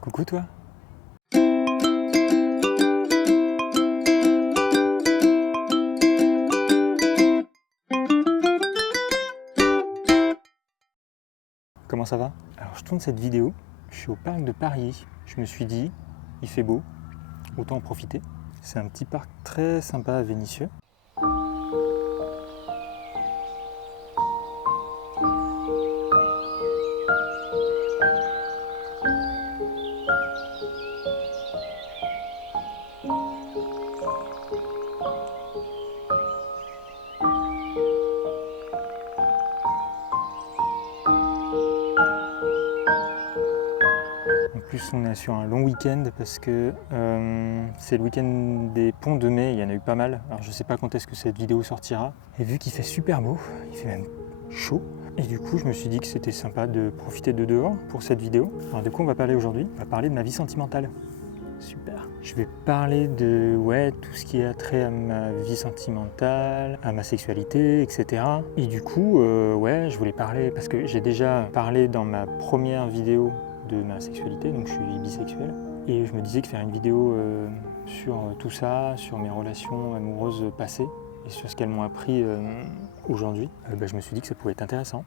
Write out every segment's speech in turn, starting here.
Coucou toi. Comment ça va? Alors je tourne cette vidéo, je suis au parc de Paris. Je me suis dit, il fait beau, autant en profiter. C'est un petit parc très sympa à Vénissieux. En plus, on est sur un long week-end parce que c'est le week-end des ponts de mai, il y en a eu pas mal. Alors je sais pas quand est-ce que cette vidéo sortira. Et vu qu'il fait super beau, il fait même chaud. Et du coup, je me suis dit que c'était sympa de profiter de dehors pour cette vidéo. Alors de quoi on va parler aujourd'hui? On va parler de ma vie sentimentale. Super. Je vais parler de tout ce qui a trait à ma vie sentimentale, à ma sexualité, etc. Et du coup, je voulais parler, parce que j'ai déjà parlé dans ma première vidéo de ma sexualité, donc je suis bisexuel. Et je me disais que faire une vidéo sur tout ça, sur mes relations amoureuses passées, et sur ce qu'elles m'ont appris aujourd'hui, je me suis dit que ça pouvait être intéressant.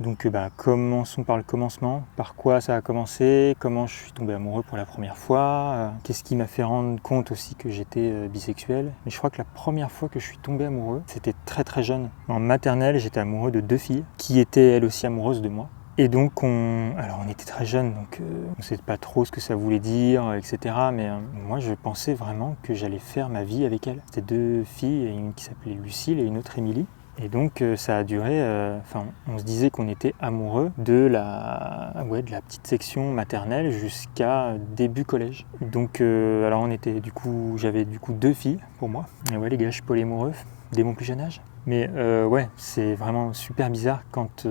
Donc commençons par le commencement, par quoi ça a commencé, comment je suis tombé amoureux pour la première fois, qu'est-ce qui m'a fait rendre compte aussi que j'étais bisexuel. Mais je crois que la première fois que je suis tombé amoureux, c'était très très jeune. En maternelle, j'étais amoureux de 2 filles qui étaient elles aussi amoureuses de moi. Et donc on était très jeunes, donc on ne savait pas trop ce que ça voulait dire, etc. Mais moi je pensais vraiment que j'allais faire ma vie avec elles. C'était 2 filles, une qui s'appelait Lucille et une autre Émilie. Et donc ça a duré, on se disait qu'on était amoureux de la petite section maternelle jusqu'à début collège. Donc alors j'avais 2 filles pour moi. Et les gars, je suis polyamoureux dès mon plus jeune âge. Mais c'est vraiment super bizarre quand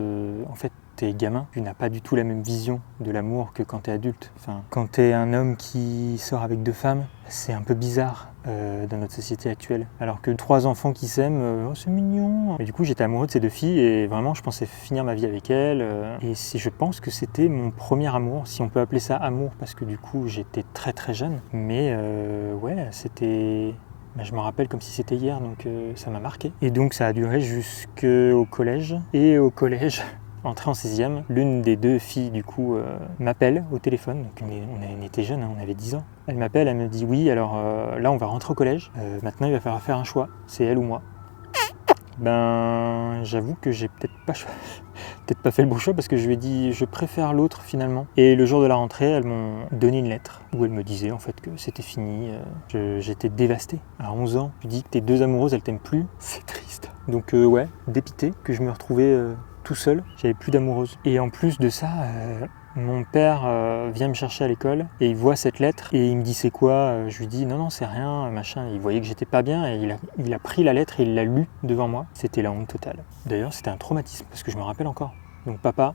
en fait t'es gamin, tu n'as pas du tout la même vision de l'amour que quand t'es adulte. Quand t'es un homme qui sort avec 2 femmes, c'est un peu bizarre dans notre société actuelle. Alors que 3 enfants qui s'aiment, c'est mignon. Et du coup, j'étais amoureux de ces 2 filles et vraiment, je pensais finir ma vie avec elles. Et je pense que c'était mon premier amour, si on peut appeler ça amour, parce que du coup, j'étais très très jeune. Mais c'était... je me rappelle comme si c'était hier, donc ça m'a marqué. Et donc ça a duré jusqu'au collège. Et au collège, entrée en 6e, l'une des 2 filles du coup m'appelle au téléphone. Donc on était jeunes, on avait 10 ans. Elle m'appelle, elle me dit oui, alors là on va rentrer au collège. Maintenant il va falloir faire un choix, c'est elle ou moi. J'avoue que j'ai peut-être pas fait le bon choix parce que je lui ai dit je préfère l'autre finalement. Et le jour de la rentrée, elles m'ont donné une lettre où elles me disaient en fait que c'était fini. J'étais dévasté. À 11 ans, tu dis que tes 2 amoureuses elles t'aiment plus, c'est triste. Donc dépité que je me retrouvais tout seul, j'avais plus d'amoureuse. Et en plus de ça, mon père vient me chercher à l'école et il voit cette lettre et il me dit c'est quoi? Je lui dis non c'est rien, machin. Il voyait que j'étais pas bien et il a pris la lettre et il l'a lue devant moi. C'était la honte totale. D'ailleurs c'était un traumatisme parce que je me rappelle encore. Donc papa,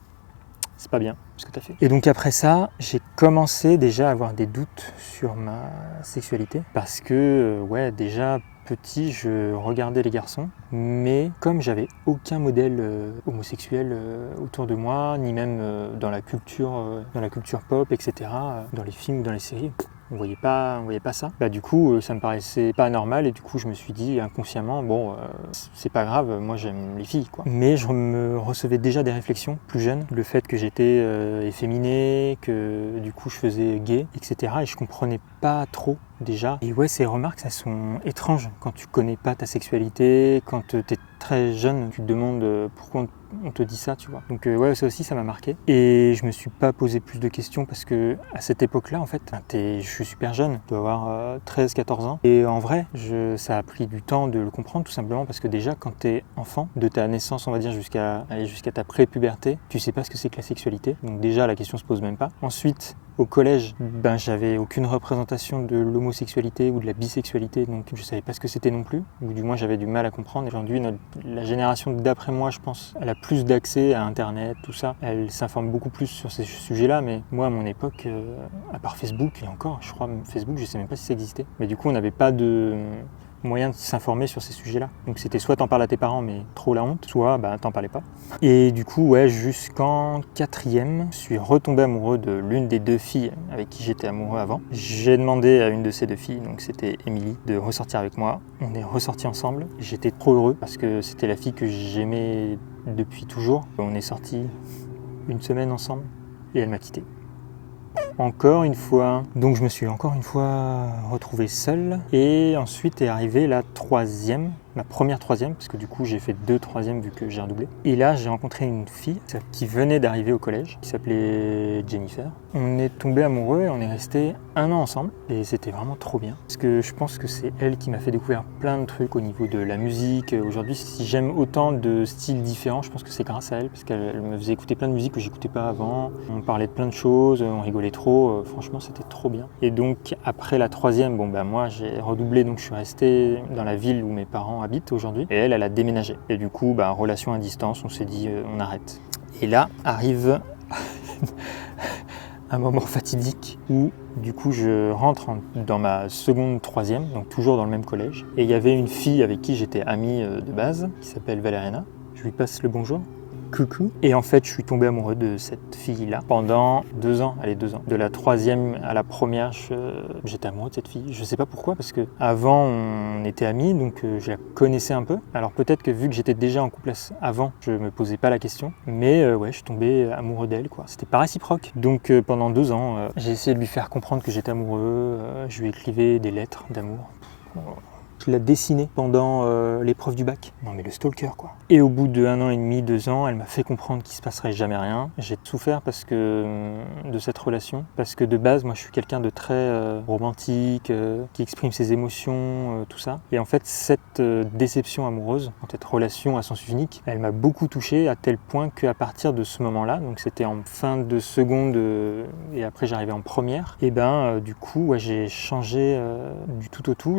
c'est pas bien ce que tu as fait. Et donc après ça, j'ai commencé déjà à avoir des doutes sur ma sexualité parce que déjà petit, je regardais les garçons, mais comme j'avais aucun modèle homosexuel autour de moi, ni même dans la culture pop, etc., dans les films ou dans les séries, on voyait pas ça. Du coup, ça me paraissait pas normal et du coup, je me suis dit inconsciemment, c'est pas grave, moi j'aime les filles, quoi. Mais je me recevais déjà des réflexions plus jeune, le fait que j'étais efféminé, que du coup je faisais gay, etc. Et je comprenais pas trop déjà. Et ces remarques, elles sont étranges quand tu connais pas ta sexualité, quand tu es très jeune, tu te demandes pourquoi on te dit ça, tu vois. Donc ça aussi, ça m'a marqué. Et je me suis pas posé plus de questions parce que à cette époque-là, en fait, je suis super jeune, je dois avoir 13-14 ans. Et en vrai, ça a pris du temps de le comprendre, tout simplement parce que déjà, quand tu es enfant, de ta naissance, on va dire, jusqu'à ta pré-puberté, tu sais pas ce que c'est que la sexualité. Donc déjà, la question se pose même pas. Ensuite, au collège, j'avais aucune représentation de l'homosexualité ou de la bisexualité, donc je savais pas ce que c'était non plus, ou du moins j'avais du mal à comprendre. Aujourd'hui, la génération d'après moi, je pense, elle a plus d'accès à Internet, tout ça. Elle s'informe beaucoup plus sur ces sujets-là, mais moi, à mon époque, à part Facebook, et encore, je crois, Facebook, je sais même pas si ça existait. Mais du coup, on n'avait pas de moyen de s'informer sur ces sujets-là. Donc c'était soit t'en parles à tes parents, mais trop la honte, soit t'en parlais pas. Et du coup, ouais, jusqu'en 4e, je suis retombé amoureux de l'une des 2 filles avec qui j'étais amoureux avant. J'ai demandé à une de ces 2 filles, donc c'était Émilie, de ressortir avec moi. On est ressortis ensemble. J'étais trop heureux parce que c'était la fille que j'aimais depuis toujours. On est sortis une semaine ensemble et elle m'a quitté. Encore une fois. Donc je me suis encore une fois retrouvé seul. Et ensuite est arrivée la 3e, ma première 3e, parce que du coup j'ai fait 2 3e vu que j'ai redoublé. Et là j'ai rencontré une fille qui venait d'arriver au collège, qui s'appelait Jennifer. On est tombé amoureux et on est resté 1 an ensemble. Et c'était vraiment trop bien. Parce que je pense que c'est elle qui m'a fait découvrir plein de trucs au niveau de la musique. Aujourd'hui, si j'aime autant de styles différents, je pense que c'est grâce à elle. Parce qu'elle me faisait écouter plein de musique que j'écoutais pas avant. On parlait de plein de choses, on rigolait trop. Franchement, c'était trop bien. Et donc après la 3e, moi j'ai redoublé, donc je suis resté dans la ville où mes parents habitent aujourd'hui. Et elle a déménagé. Et du coup, relation à distance, on s'est dit on arrête. Et là arrive un moment fatidique où du coup je rentre dans ma seconde 3e, donc toujours dans le même collège. Et il y avait une fille avec qui j'étais ami de base, qui s'appelle Valeriana. Je lui passe le bonjour. Coucou. Et en fait, je suis tombé amoureux de cette fille-là pendant 2 ans. Allez, 2 ans. De la 3e à la première, j'étais amoureux de cette fille. Je sais pas pourquoi, parce que avant on était amis, donc je la connaissais un peu. Alors peut-être que vu que j'étais déjà en couple avant, je me posais pas la question. Mais ouais, je suis tombé amoureux d'elle, quoi. C'était pas réciproque. Donc pendant 2 ans, j'ai essayé de lui faire comprendre que j'étais amoureux. Je lui écrivais des lettres d'amour. Je l'ai dessiné pendant l'épreuve du bac. Non mais le stalker quoi. Et au bout de 1 an et demi, 2 ans, elle m'a fait comprendre qu'il se passerait jamais rien. J'ai souffert de cette relation, parce que de base, moi je suis quelqu'un de très romantique, qui exprime ses émotions, tout ça. Et en fait, cette déception amoureuse, cette relation à sens unique, elle m'a beaucoup touché à tel point qu'à partir de ce moment-là, donc c'était en fin de seconde et après j'arrivais en première, et du coup j'ai changé du tout au tout.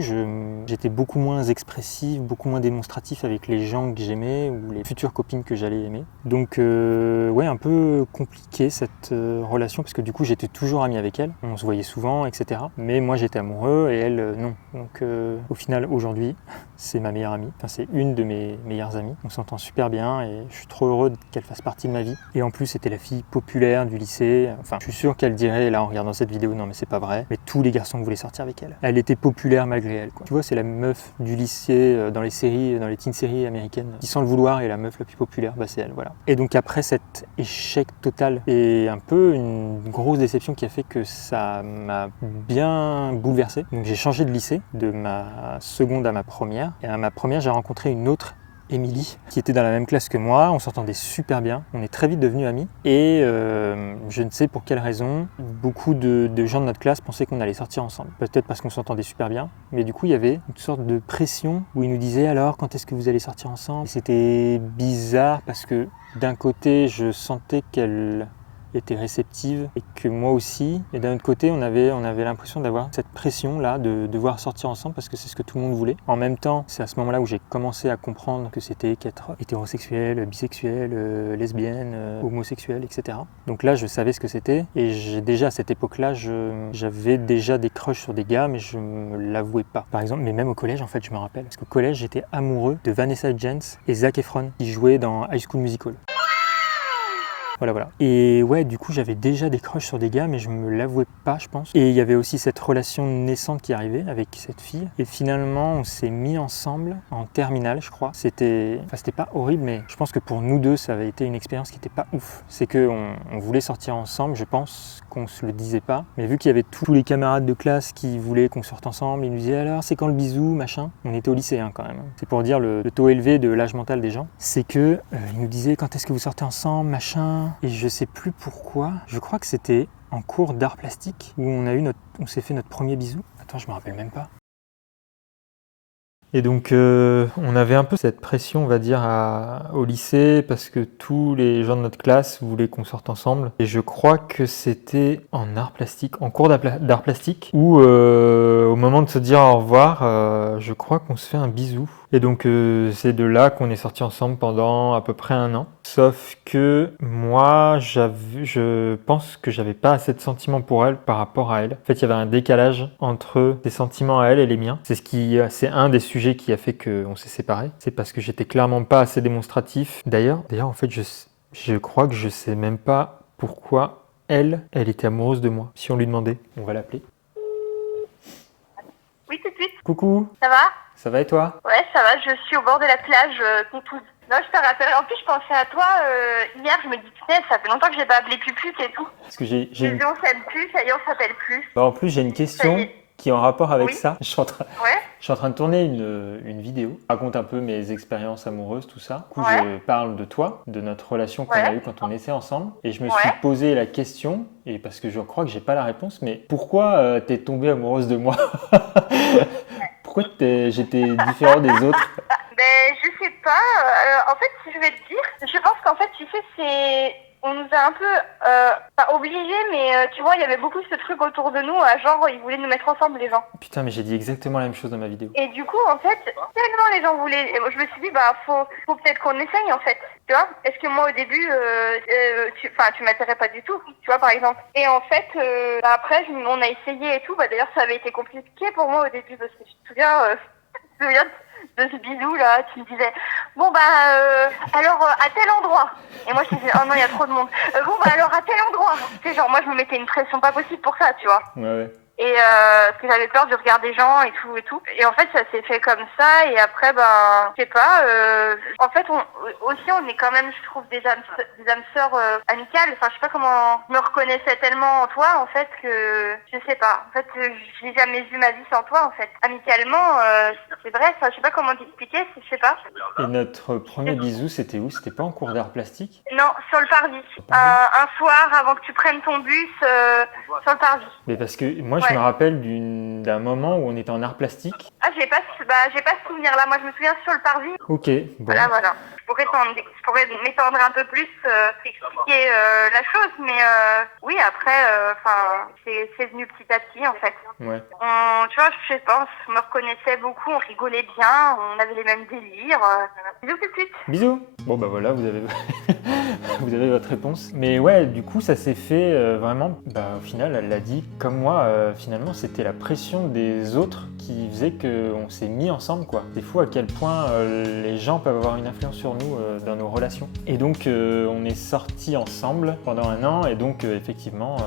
J'étais beaucoup moins expressif, beaucoup moins démonstratif avec les gens que j'aimais ou les futures copines que j'allais aimer. Donc ouais, un peu compliqué cette relation, parce que du coup j'étais toujours ami avec elle, on se voyait souvent, etc. Mais moi j'étais amoureux et elle non. Donc au final aujourd'hui, c'est ma meilleure amie, enfin c'est une de mes meilleures amies. On s'entend super bien et je suis trop heureux qu'elle fasse partie de ma vie. Et en plus c'était la fille populaire du lycée, enfin je suis sûr qu'elle dirait là en regardant cette vidéo non mais c'est pas vrai, mais tous les garçons voulaient sortir avec elle. Elle était populaire malgré elle quoi. Tu vois, c'est la meuf du lycée dans les séries, dans les teen séries américaines, qui sans le vouloir est la meuf la plus populaire, c'est elle, voilà. Et donc après cet échec total et un peu une grosse déception qui a fait que ça m'a bien bouleversé, donc j'ai changé de lycée, de ma seconde à ma première. Et à ma première, j'ai rencontré une autre Émilie, qui était dans la même classe que moi. On s'entendait super bien, on est très vite devenus amis. Et je ne sais pour quelle raison, beaucoup de gens de notre classe pensaient qu'on allait sortir ensemble. Peut-être parce qu'on s'entendait super bien, mais du coup il y avait une sorte de pression où ils nous disaient alors quand est-ce que vous allez sortir ensemble. Et c'était bizarre parce que d'un côté je sentais qu'elle était réceptive et que moi aussi, et d'un autre côté on avait l'impression d'avoir cette pression là de devoir sortir ensemble parce que c'est ce que tout le monde voulait. En même temps, c'est à ce moment là où j'ai commencé à comprendre que c'était qu'être hétérosexuel, bisexuel, lesbienne, homosexuel, etc. Donc là je savais ce que c'était, et déjà à cette époque là j'avais déjà des crushs sur des gars, mais je me l'avouais pas. Par exemple, mais même au collège en fait je me rappelle, parce qu'au collège j'étais amoureux de Vanessa Hudgens et Zac Efron qui jouaient dans High School Musical. Voilà. Et ouais, du coup, j'avais déjà des crushs sur des gars, mais je me l'avouais pas, je pense. Et il y avait aussi cette relation naissante qui arrivait avec cette fille. Et finalement, on s'est mis ensemble en terminale, je crois. C'était pas horrible, mais je pense que pour nous deux, ça avait été une expérience qui était pas ouf. C'est qu'on voulait sortir ensemble, je pense qu'on se le disait pas. Mais vu qu'il y avait tous les camarades de classe qui voulaient qu'on sorte ensemble, ils nous disaient alors, c'est quand le bisou, machin. On était au lycée quand même. C'est pour dire le taux élevé de l'âge mental des gens. C'est que ils nous disaient quand est-ce que vous sortez ensemble, machin. Et je sais plus pourquoi, je crois que c'était en cours d'art plastique où on s'est fait notre premier bisou. Attends, je me rappelle même pas. Et donc on avait un peu cette pression, on va dire, au lycée, parce que tous les gens de notre classe voulaient qu'on sorte ensemble. Et je crois que c'était en art plastique, en cours d'art plastique, où au moment de se dire au revoir, je crois qu'on se fait un bisou. Et donc c'est de là qu'on est sortis ensemble pendant à peu près 1 an. Sauf que moi, je pense que j'avais pas assez de sentiments pour elle par rapport à elle. En fait, il y avait un décalage entre ses sentiments à elle et les miens. C'est un des sujets qui a fait qu'on s'est séparés. C'est parce que j'étais clairement pas assez démonstratif. D'ailleurs, en fait, je crois que je sais même pas pourquoi elle était amoureuse de moi. Si on lui demandait, on va l'appeler. Oui, tout de suite. Coucou, Ça va? ça va et toi? Ouais, ça va, je suis au bord de la plage, Toulouse. Non, je te rappelle. En plus, je pensais à toi hier, je me dis, putain, ça fait longtemps que j'ai pas appelé Puput et tout. Parce que j'ai Je une... dis, on s'aime plus, ça y est, on s'appelle plus. Bah, en plus, j'ai une Ça y question est. qui est en rapport avec Oui. ça. Ouais, Je suis en train de tourner une vidéo. Je raconte un peu mes expériences amoureuses, tout ça. Du coup, Ouais. je parle de toi, de notre relation qu'on a Ouais. eue quand on était ensemble. Et je me Ouais. suis posé la question, et parce que je crois que j'ai pas la réponse, mais pourquoi t'es tombée amoureuse de moi? Pourquoi j'étais différent des autres? Ben, je sais pas. En fait, si je vais te dire, je pense qu'en fait, tu sais, on nous a un peu, pas obligés, mais tu vois, il y avait beaucoup ce truc autour de nous, genre, ils voulaient nous mettre ensemble, les gens. Putain, mais j'ai dit exactement la même chose dans ma vidéo. Et du coup, en fait, tellement les gens voulaient, et moi, je me suis dit, bah, faut peut-être qu'on essaye, en fait. Tu vois? Est-ce que moi, au début, tu m'attirais pas du tout, tu vois, par exemple. Et en fait, bah, après, on a essayé et tout. Bah, d'ailleurs, ça avait été compliqué pour moi au début, parce que tu te souviens de ce bisou là, tu me disais, bon bah, alors à tel endroit. Et moi, je te disais, oh non, il y a trop de monde. Bon bah, alors à tel endroit. Tu sais, genre, moi, je me mettais une pression pas possible pour ça, tu vois. Ouais, ouais. Et parce que j'avais peur du regard des gens et tout et tout. Et en fait, ça s'est fait comme ça. Et après, ben, je sais pas. En fait, on est quand même, je trouve, des âmes sœurs amicales. Enfin, je sais pas comment. Je me reconnaissais tellement en toi, en fait, que je sais pas. En fait, j'ai jamais vu ma vie sans toi, en fait. Amicalement, c'est vrai. Enfin, je sais pas comment t'expliquer. Je sais pas. Et notre premier bisou, c'était où? C'était pas en cours d'art plastique? Non, sur le parvis. Un soir, avant que tu prennes ton bus, sur le parvis. Mais parce que moi, je me rappelle d'un moment où on était en art plastique. Ah, j'ai pas ce souvenir-là. Moi, je me souviens sur le parvis. Ok, bon. Voilà. Je pourrais m'étendre un peu plus, expliquer la chose, mais oui, après, c'est venu petit à petit, en fait. Ouais. Tu vois, je sais pas, on me reconnaissait beaucoup, on rigolait bien, on avait les mêmes délires. Bisous tout de suite. Bisous. Bon bah voilà, vous avez vous avez votre réponse. Mais ouais, du coup, ça s'est fait vraiment. Bah au final, elle l'a dit comme moi. Finalement, c'était la pression des autres qui faisait qu'on s'est mis ensemble, quoi. C'est fou à quel point les gens peuvent avoir une influence sur nous dans nos relations. Et donc, on est sortis ensemble pendant 1 an. Et donc, effectivement,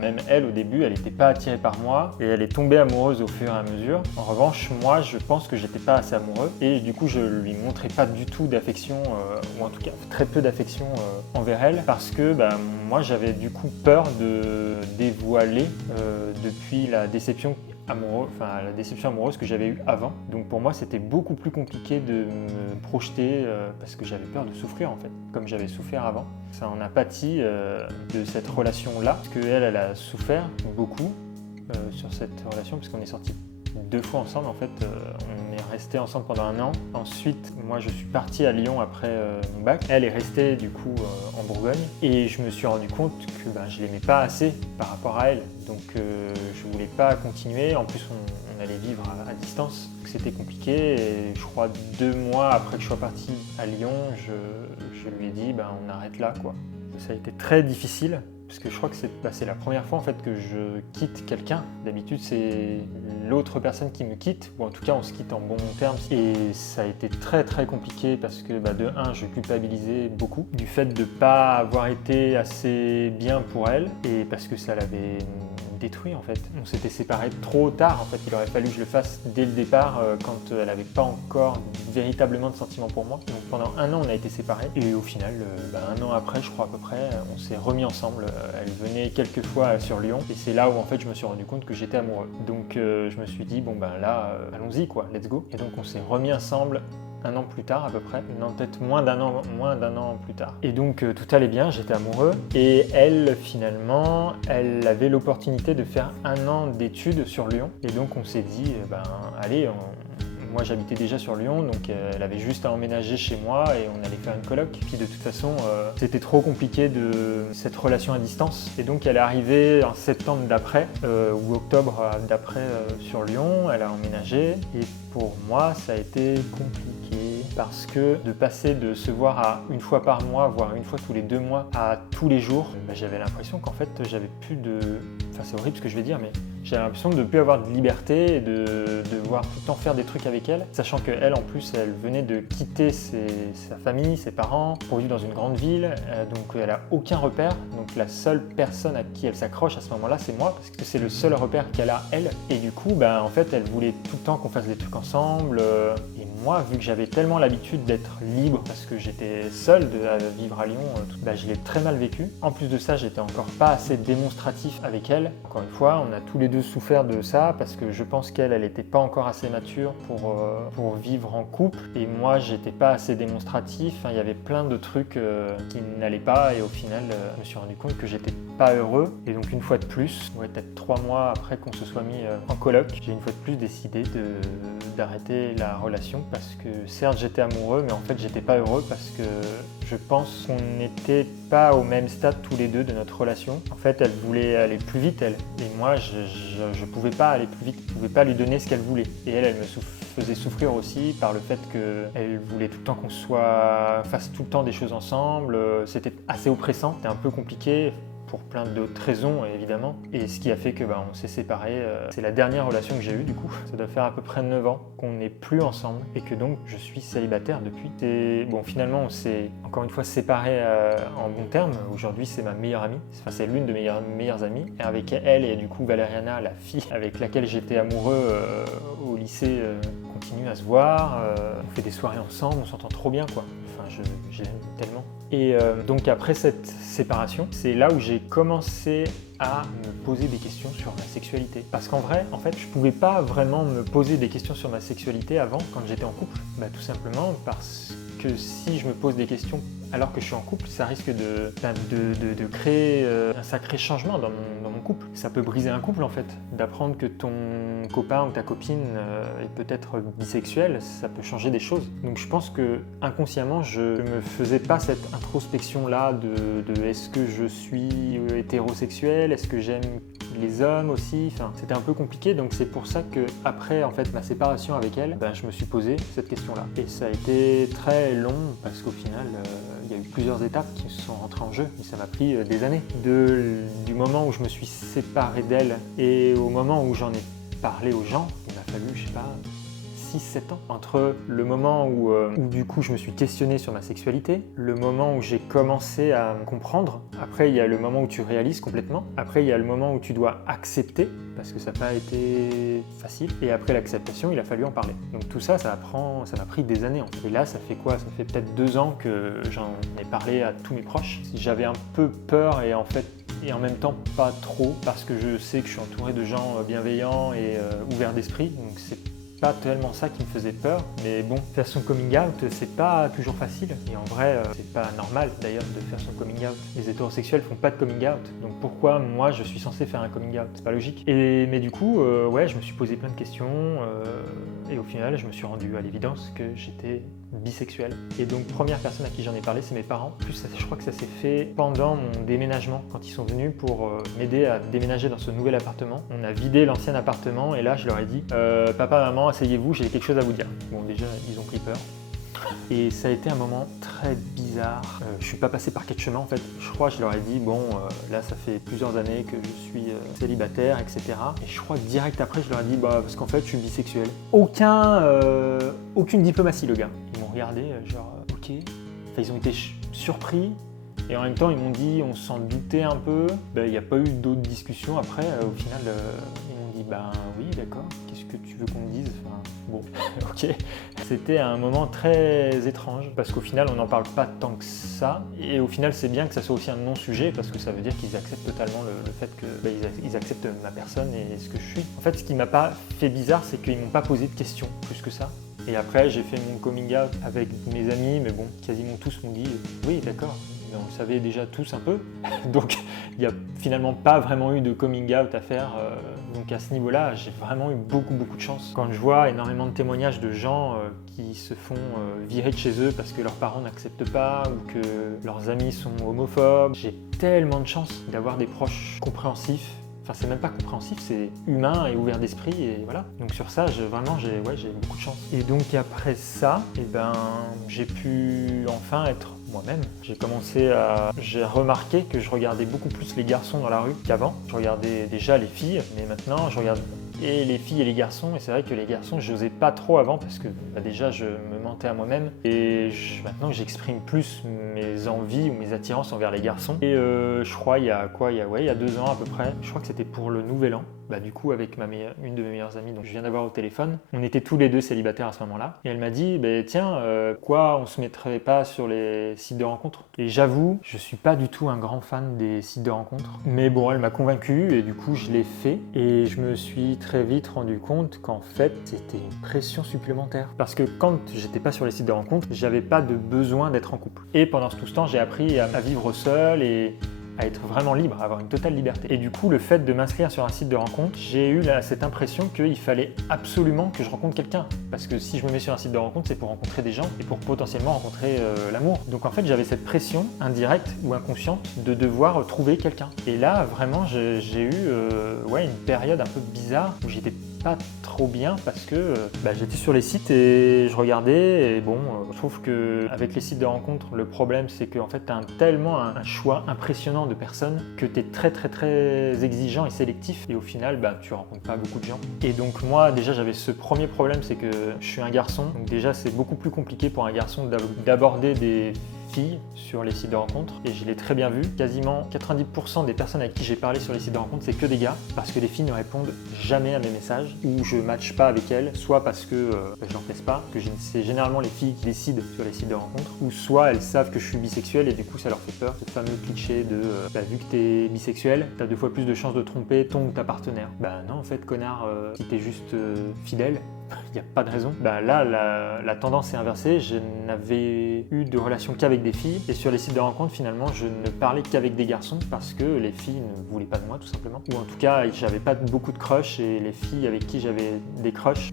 même elle, au début, elle n'était pas attirée par moi. Et elle est tombée amoureuse au fur et à mesure. En revanche, moi, je pense que j'étais pas assez amoureux. Et du coup, je lui montrais pas du tout d'affection, ou en tout cas très peu d'affection envers elle. Parce que moi, j'avais du coup peur de dévoiler depuis la déception amoureuse que j'avais eue avant. Donc pour moi, c'était beaucoup plus compliqué de me projeter parce que j'avais peur de souffrir en fait, comme j'avais souffert avant. Ça en a pâti de cette relation-là, parce qu'elle a souffert beaucoup sur cette relation, parce qu'on est sortis 2 fois ensemble en fait. On est restés ensemble pendant 1 an. Ensuite, moi je suis parti à Lyon après mon bac. Elle est restée du coup en Bourgogne. Et je me suis rendu compte que je l'aimais pas assez par rapport à elle. Donc je voulais pas continuer. En plus, on allait vivre à distance. Donc c'était compliqué. Et je crois 2 mois après que je sois parti à Lyon, je lui ai dit on arrête là quoi. Ça a été très difficile. Parce que je crois que c'est la première fois en fait que je quitte quelqu'un. D'habitude c'est l'autre personne qui me quitte, ou en tout cas on se quitte en bons termes. Et ça a été très très compliqué parce que de un, je culpabilisais beaucoup du fait de ne pas avoir été assez bien pour elle, et parce que ça l'avait détruit en fait. On s'était séparés trop tard en fait. Il aurait fallu que je le fasse dès le départ quand elle n'avait pas encore véritablement de sentiments pour moi. Donc pendant 1 an on a été séparés, et au final 1 an après, je crois à peu près, on s'est remis ensemble. Elle venait quelques fois sur Lyon, et c'est là où en fait je me suis rendu compte que j'étais amoureux. Donc je me suis dit là allons-y quoi, let's go. Et donc on s'est remis ensemble 1 an plus tard à peu près, non peut-être moins d'un an plus tard. Et donc tout allait bien, j'étais amoureux, et elle finalement, elle avait l'opportunité de faire 1 an d'études sur Lyon, et donc on s'est dit allez, moi j'habitais déjà sur Lyon, donc elle avait juste à emménager chez moi et on allait faire une coloc. Puis de toute façon, c'était trop compliqué de cette relation à distance. Et donc elle est arrivée en septembre d'après, ou octobre d'après sur Lyon, elle a emménagé. Et Pour moi, ça a été compliqué parce que de passer de se voir à une fois par mois, voire une fois tous les 2 mois, à tous les jours, j'avais l'impression qu'en fait, j'avais plus de... Enfin, c'est horrible ce que je vais dire, mais j'avais l'impression de ne plus avoir de liberté et de devoir tout le temps faire des trucs avec elle, sachant qu'elle, en plus, elle venait de quitter sa famille, ses parents, pour vivre dans une grande ville, donc elle n'a aucun repère. Donc la seule personne à qui elle s'accroche à ce moment-là, c'est moi, parce que c'est le seul repère qu'elle a, elle. Et du coup, en fait, elle voulait tout le temps qu'on fasse des trucs ensemble. Et moi, vu que j'avais tellement l'habitude d'être libre, parce que j'étais seul à vivre à Lyon, je l'ai très mal vécu. En plus de ça, j'étais encore pas assez démonstratif avec elle. Encore une fois, on a tous les deux souffert de ça, parce que je pense qu'elle n'était pas encore assez mature pour vivre en couple. Et moi, j'étais pas assez démonstratif. Il y avait plein de trucs qui n'allaient pas. Et au final, je me suis rendu compte que j'étais pas heureux. Et donc, une fois de plus, peut-être 3 mois après qu'on se soit mis en coloc, j'ai une fois de plus décidé d'arrêter la relation parce que certes j'étais amoureux, mais en fait j'étais pas heureux parce que je pense qu'on n'était pas au même stade tous les deux de notre relation. En fait, elle voulait aller plus vite, elle, et moi je pouvais pas aller plus vite, je pouvais pas lui donner ce qu'elle voulait. Et elle me faisait souffrir aussi par le fait qu'elle voulait tout le temps qu'on fasse tout le temps des choses ensemble. C'était assez oppressant, c'était un peu compliqué. Pour plein d'autres raisons évidemment, et ce qui a fait que on s'est séparés. C'est la dernière relation que j'ai eue du coup, ça doit faire à peu près 9 ans qu'on n'est plus ensemble et que donc je suis célibataire depuis. Et bon, finalement on s'est encore une fois séparés en bons termes. Aujourd'hui c'est ma meilleure amie, enfin c'est l'une de mes meilleures amies, et avec elle et du coup Valériana, la fille avec laquelle j'étais amoureux au lycée, on continue à se voir, on fait des soirées ensemble, on s'entend trop bien quoi. Enfin je l'aime tellement. Et donc après cette séparation, c'est là où j'ai commencé à me poser des questions sur ma sexualité. Parce qu'en vrai, en fait, je pouvais pas vraiment me poser des questions sur ma sexualité avant, quand j'étais en couple. Tout simplement parce que si je me pose des questions alors que je suis en couple, ça risque de créer un sacré changement dans mon couple. Ça peut briser un couple en fait. D'apprendre que ton copain ou ta copine est peut-être bisexuel, ça peut changer des choses. Donc je pense que inconsciemment, je me faisais pas cette introspection-là de est-ce que je suis hétérosexuel, est-ce que j'aime les hommes aussi, c'était un peu compliqué, donc c'est pour ça que après en fait ma séparation avec elle, je me suis posé cette question-là. Et ça a été très long parce qu'au final, il y a eu plusieurs étapes qui se sont rentrées en jeu, et ça m'a pris des années. Du moment où je me suis séparé d'elle et au moment où j'en ai parlé aux gens, il m'a fallu, je sais pas, 6-7 ans. Entre le moment où du coup je me suis questionné sur ma sexualité, le moment où j'ai commencé à me comprendre, après il y a le moment où tu réalises complètement, après il y a le moment où tu dois accepter, parce que ça n'a pas été facile, et après l'acceptation, il a fallu en parler. Donc tout ça, ça m'a pris des années en fait. Et là, ça fait quoi? Ça fait peut-être 2 ans que j'en ai parlé à tous mes proches. J'avais un peu peur et en même temps pas trop, parce que je sais que je suis entouré de gens bienveillants et ouverts d'esprit, donc c'est pas tellement ça qui me faisait peur, mais bon, faire son coming out, c'est pas toujours facile, et en vrai, c'est pas normal d'ailleurs de faire son coming out. Les hétérosexuels font pas de coming out, donc pourquoi moi je suis censé faire un coming out? C'est pas logique. Mais du coup, je me suis posé plein de questions, et au final, je me suis rendu à l'évidence que j'étais bisexuel. Et donc, première personne à qui j'en ai parlé, c'est mes parents. En plus, je crois que ça s'est fait pendant mon déménagement, quand ils sont venus pour m'aider à déménager dans ce nouvel appartement. On a vidé l'ancien appartement et là, je leur ai dit papa, maman, asseyez-vous, j'ai quelque chose à vous dire. Bon, déjà, ils ont pris peur. Et ça a été un moment très bizarre. Je suis pas passé par quel chemin en fait. Je crois que je leur ai dit là ça fait plusieurs années que je suis célibataire, etc. Et je crois que direct après je leur ai dit parce qu'en fait je suis bisexuel. Aucune diplomatie le gars. Ils m'ont regardé ok. Enfin, ils ont été surpris. Et en même temps ils m'ont dit on s'en doutait un peu. Il n'y a pas eu d'autres discussions après. Au final ils m'ont dit oui d'accord. Qu'est-ce que tu veux qu'on me dise? Bon, ok. C'était un moment très étrange parce qu'au final, on n'en parle pas tant que ça. Et au final, c'est bien que ça soit aussi un non-sujet parce que ça veut dire qu'ils acceptent totalement le fait qu'ils acceptent ma personne et ce que je suis. En fait, ce qui m'a pas fait bizarre, c'est qu'ils m'ont pas posé de questions plus que ça. Et après, j'ai fait mon coming out avec mes amis, mais bon, quasiment tous m'ont dit oui, d'accord. On le savait déjà tous un peu, donc il n'y a finalement pas vraiment eu de coming out à faire, donc à ce niveau-là j'ai vraiment eu beaucoup de chance. Quand je vois énormément de témoignages de gens qui se font virer de chez eux parce que leurs parents n'acceptent pas ou que leurs amis sont homophobes, j'ai tellement de chance d'avoir des proches compréhensifs Enfin, c'est même pas compréhensif, c'est humain et ouvert d'esprit, et voilà. Donc sur ça, vraiment, j'ai beaucoup de chance. Et donc après ça, j'ai pu enfin être moi-même. J'ai remarqué que je regardais beaucoup plus les garçons dans la rue qu'avant. Je regardais déjà les filles, mais maintenant je regarde et les filles et les garçons. Et c'est vrai que les garçons, je n'osais pas trop avant parce que déjà je me mentais à moi-même. Et maintenant j'exprime plus mes envies ou mes attirances envers les garçons. Et je crois il y a 2 ans à peu près, je crois que c'était pour le Nouvel An. Du coup avec une de mes meilleures amies, donc je viens d'avoir au téléphone, on était tous les deux célibataires à ce moment-là, et elle m'a dit tiens, quoi on se mettrait pas sur les sites de rencontres? Et j'avoue, je suis pas du tout un grand fan des sites de rencontres, mais bon, elle m'a convaincu et du coup je l'ai fait, et je me suis très vite rendu compte qu'en fait c'était une pression supplémentaire, parce que quand j'étais pas sur les sites de rencontres, j'avais pas de besoin d'être en couple, et pendant tout ce temps j'ai appris à vivre seul et à être vraiment libre, à avoir une totale liberté. Et du coup, le fait de m'inscrire sur un site de rencontre, j'ai eu cette impression qu'il fallait absolument que je rencontre quelqu'un. Parce que si je me mets sur un site de rencontre, c'est pour rencontrer des gens et pour potentiellement rencontrer l'amour. Donc en fait, j'avais cette pression indirecte ou inconsciente de devoir trouver quelqu'un. Et là, vraiment, j'ai eu une période un peu bizarre où j'étais pas trop bien parce que j'étais sur les sites et je regardais, et je trouve qu'avec les sites de rencontres, le problème c'est qu'en fait tu as tellement un choix impressionnant de personnes que tu es très très très exigeant et sélectif, et au final tu rencontres pas beaucoup de gens. Et donc moi déjà j'avais ce premier problème, c'est que je suis un garçon, donc déjà c'est beaucoup plus compliqué pour un garçon d'aborder des filles sur les sites de rencontres, et je l'ai très bien vu. Quasiment 90% des personnes avec qui j'ai parlé sur les sites de rencontres, c'est que des gars, parce que les filles ne répondent jamais à mes messages, ou je matche pas avec elles, soit parce que je leur plaise pas, que c'est généralement les filles qui décident sur les sites de rencontres, ou soit elles savent que je suis bisexuel et du coup ça leur fait peur, ce fameux cliché de vu que t'es bisexuel, t'as 2 fois plus de chances de tromper ton ou ta partenaire. Non en fait connard, si t'es juste fidèle, il n'y a pas de raison. Là, la tendance est inversée. Je n'avais eu de relation qu'avec des filles. Et sur les sites de rencontres, finalement, je ne parlais qu'avec des garçons parce que les filles ne voulaient pas de moi, tout simplement. Ou en tout cas, j'avais pas beaucoup de crushs, et les filles avec qui j'avais des crushs,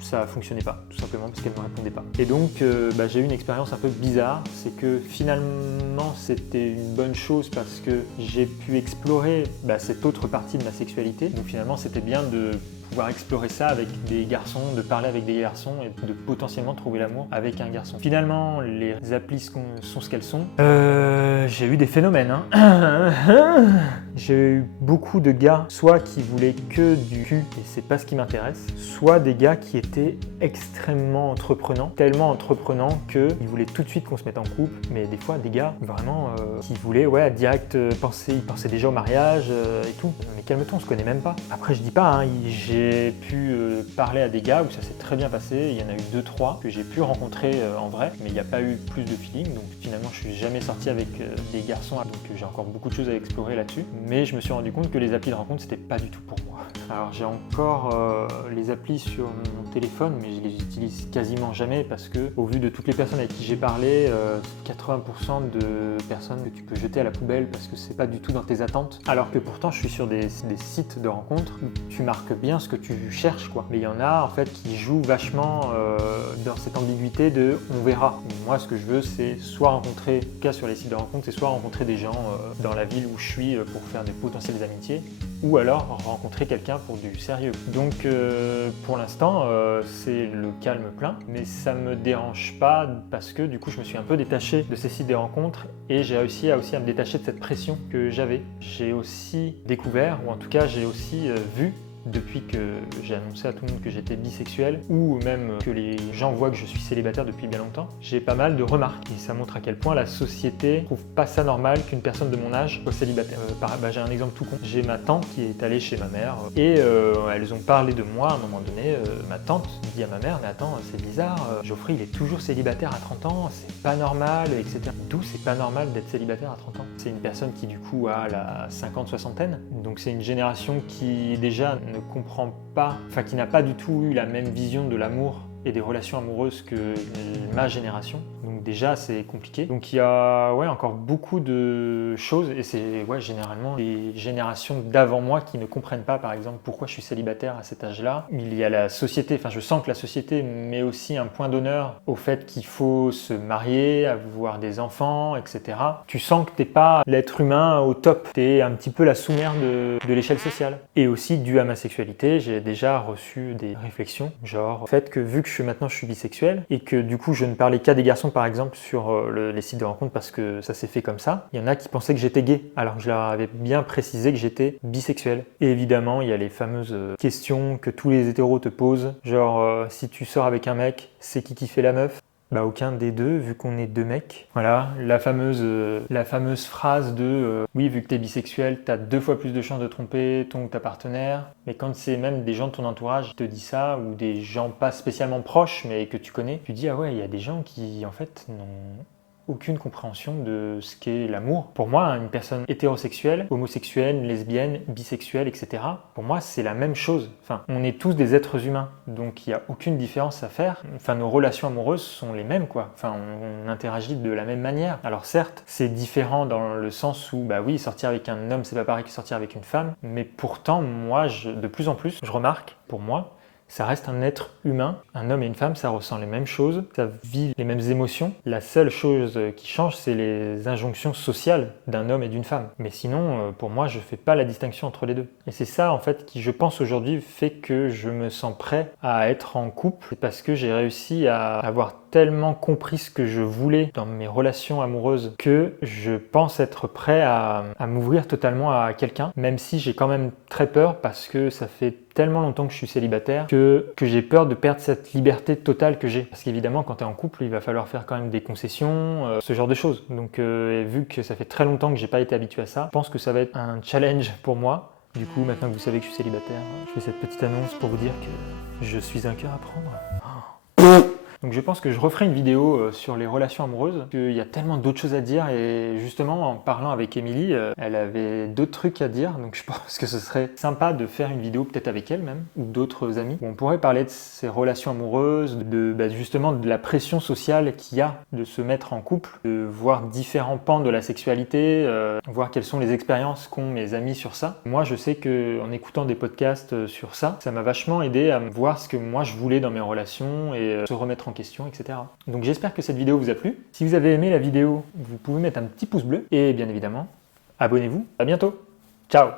ça fonctionnait pas, tout simplement parce qu'elles ne me répondaient pas. Et donc, j'ai eu une expérience un peu bizarre. C'est que finalement, c'était une bonne chose parce que j'ai pu explorer cette autre partie de ma sexualité. Donc finalement, c'était bien de pouvoir explorer ça avec des garçons, de parler avec des garçons et de potentiellement trouver l'amour avec un garçon. Finalement, les applis sont ce qu'elles sont. J'ai eu des phénomènes. J'ai eu beaucoup de gars, soit qui voulaient que du cul, et c'est pas ce qui m'intéresse, soit des gars qui étaient extrêmement entreprenants, tellement entreprenants qu'ils voulaient tout de suite qu'on se mette en couple, mais des fois des gars vraiment qui voulaient direct ils pensaient déjà au mariage et tout. Mais calme-toi, on se connaît même pas. Après je dis pas, j'ai pu parler à des gars où ça s'est très bien passé, il y en a eu 2-3 que j'ai pu rencontrer en vrai, mais il n'y a pas eu plus de feeling, donc finalement je suis jamais sorti avec des garçons, donc j'ai encore beaucoup de choses à explorer là-dessus, mais je me suis rendu compte que les applis de rencontre c'était pas du tout pour moi. Alors j'ai encore les applis sur mon téléphone, mais je les utilise quasiment jamais parce que au vu de toutes les personnes avec qui j'ai parlé, 80% de personnes que tu peux jeter à la poubelle parce que c'est pas du tout dans tes attentes, alors que pourtant je suis sur des sites de rencontres où tu marques bien ce que tu cherches quoi. Mais il y en a en fait qui jouent vachement dans cette ambiguïté de on verra. Moi ce que je veux c'est soit rencontrer, en tout cas sur les sites de rencontres, c'est soit rencontrer des gens dans la ville où je suis pour faire des potentielles amitiés, ou alors rencontrer quelqu'un pour du sérieux. Donc pour l'instant c'est le calme plein, mais ça me dérange pas parce que du coup je me suis un peu détaché de ces sites de rencontres et j'ai réussi à me détacher de cette pression que j'avais. J'ai aussi découvert, ou en tout cas j'ai aussi vu, depuis que j'ai annoncé à tout le monde que j'étais bisexuel, ou même que les gens voient que je suis célibataire depuis bien longtemps, j'ai pas mal de remarques et ça montre à quel point la société trouve pas ça normal qu'une personne de mon âge soit célibataire. J'ai un exemple tout con. J'ai ma tante qui est allée chez ma mère et elles ont parlé de moi à un moment donné. Ma tante dit à ma mère, mais attends, c'est bizarre, Geoffrey il est toujours célibataire à 30 ans, c'est pas normal, etc. D'où c'est pas normal d'être célibataire à 30 ans? C'est une personne qui du coup a la 50-soixantaine, donc c'est une génération qui déjà ne comprend pas, qui n'a pas du tout eu la même vision de l'amour et des relations amoureuses que ma génération. Donc déjà, c'est compliqué. Donc il y a encore beaucoup de choses et c'est généralement les générations d'avant moi qui ne comprennent pas, par exemple, pourquoi je suis célibataire à cet âge-là. Il y a la société, je sens que la société met aussi un point d'honneur au fait qu'il faut se marier, avoir des enfants, etc. Tu sens que t'es pas l'être humain au top, t'es un petit peu la sous-merde de l'échelle sociale. Et aussi, dû à ma sexualité, j'ai déjà reçu des réflexions, genre le fait que vu que maintenant je suis bisexuel et que du coup je ne parlais qu'à des garçons par exemple sur les sites de rencontres parce que ça s'est fait comme ça, il y en a qui pensaient que j'étais gay alors que je leur avais bien précisé que j'étais bisexuel. Et évidemment, il y a les fameuses questions que tous les hétéros te posent, genre si tu sors avec un mec, c'est qui fait la meuf? Bah aucun des deux, vu qu'on est deux mecs. Voilà, la fameuse phrase de oui, vu que t'es bisexuel, t'as 2 fois plus de chances de tromper ton ou ta partenaire. Mais quand c'est même des gens de ton entourage qui te disent ça, ou des gens pas spécialement proches, mais que tu connais, tu dis ah ouais, il y a des gens qui en fait n'ont aucune compréhension de ce qu'est l'amour. Pour moi, une personne hétérosexuelle, homosexuelle, lesbienne, bisexuelle, etc., pour moi, c'est la même chose. Enfin, on est tous des êtres humains, donc il n'y a aucune différence à faire. Enfin, nos relations amoureuses sont les mêmes, quoi. Enfin, on interagit de la même manière. Alors certes, c'est différent dans le sens où, bah oui, sortir avec un homme, c'est pas pareil que sortir avec une femme, mais pourtant, moi, de plus en plus, je remarque, pour moi, ça reste un être humain. Un homme et une femme, ça ressent les mêmes choses, ça vit les mêmes émotions. La seule chose qui change, c'est les injonctions sociales d'un homme et d'une femme. Mais sinon, pour moi, je ne fais pas la distinction entre les deux. Et c'est ça, en fait, qui, je pense, aujourd'hui, fait que je me sens prêt à être en couple. C'est parce que j'ai réussi à avoir tellement compris ce que je voulais dans mes relations amoureuses que je pense être prêt à m'ouvrir totalement à quelqu'un, même si j'ai quand même très peur parce que ça fait tellement longtemps que je suis célibataire que j'ai peur de perdre cette liberté totale que j'ai. Parce qu'évidemment, quand tu es en couple, il va falloir faire quand même des concessions, ce genre de choses. Donc, vu que ça fait très longtemps que j'ai pas été habitué à ça, je pense que ça va être un challenge pour moi. Du coup, maintenant que vous savez que je suis célibataire, je fais cette petite annonce pour vous dire que je suis un cœur à prendre. Donc je pense que je referai une vidéo sur les relations amoureuses, qu'il y a tellement d'autres choses à dire et justement en parlant avec Émilie, elle avait d'autres trucs à dire, donc je pense que ce serait sympa de faire une vidéo peut-être avec elle même, ou d'autres amis, où on pourrait parler de ces relations amoureuses, justement de la pression sociale qu'il y a de se mettre en couple, de voir différents pans de la sexualité, voir quelles sont les expériences qu'ont mes amis sur ça. Moi je sais qu'en écoutant des podcasts sur ça, ça m'a vachement aidé à voir ce que moi je voulais dans mes relations et se remettre en question, etc. Donc j'espère que cette vidéo vous a plu. Si vous avez aimé la vidéo, vous pouvez mettre un petit pouce bleu et bien évidemment, abonnez-vous. À bientôt. Ciao.